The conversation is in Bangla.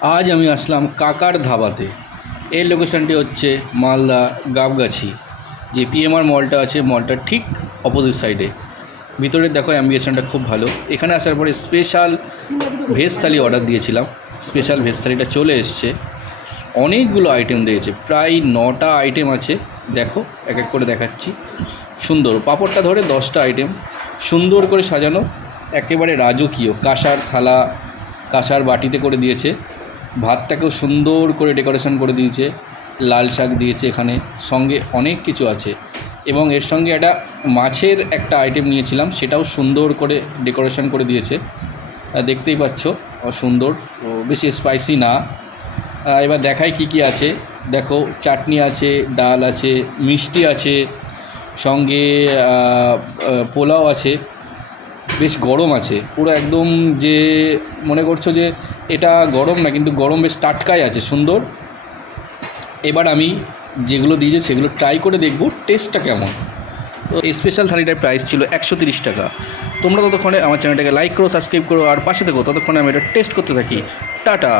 আজ আমি আসলাম কাকার ধাবাতে। এর লোকেশনটি হচ্ছে মালদা গাবগাছি, যে পিএমআর মলটা আছে মলটার ঠিক অপোজিট সাইডে ভিতরে দেখো অ্যাম্বিয়েশনটা খুব ভালো। এখানে আসার পরে স্পেশাল ভেজ থালি অর্ডার দিয়েছিলাম। স্পেশাল ভেজ থালিটা চলে এসছে। অনেকগুলো আইটেম দিয়েছে। প্রায় নটা আইটেম আছে। দেখো, এক এক করে দেখাচ্ছি। সুন্দর। পাঁপড়টা ধরে দশটা আইটেম সুন্দর করে সাজানো। একেবারে রাজকীয়। কাঁসার থালা, কাঁসার বাটিতে করে দিয়েছে। ভাতটাকেও সুন্দর করে ডেকোরেশন করে দিয়েছে, লাল শাক দিয়েছে এখানে, সঙ্গে অনেক কিছু আছে। এবং এর সঙ্গে একটা মাছের একটা আইটেম নিয়েছিলাম, সেটাও সুন্দর করে ডেকোরেশন করে দিয়েছে। দেখতেই পাচ্ছ সুন্দর বেশি স্পাইসি না। এবার দেখাই কি কি আছে। দেখো, চাটনি আছে, ডাল আছে, মিষ্টি আছে, সঙ্গে পোলাও আছে, বেশ গরম আছে। পুরো একদম যে মনে করছ যে এটা গরম না, কিন্তু গরম বেশ টাটকাই আছে, সুন্দর। এবার আমি যেগুলো দিয়েছে সেগুলো ট্রাই করে দেখব টেস্টটা কেমন। তো স্পেশাল থালিটার প্রাইস ছিল একশো তিরিশ টাকা। তোমরা ততক্ষণে আমার চ্যানেলটাকে লাইক করো সাবস্ক্রাইব করো, আর পাশে দেখো ততক্ষণে আমি এটা টেস্ট করতে থাকি। টাটা!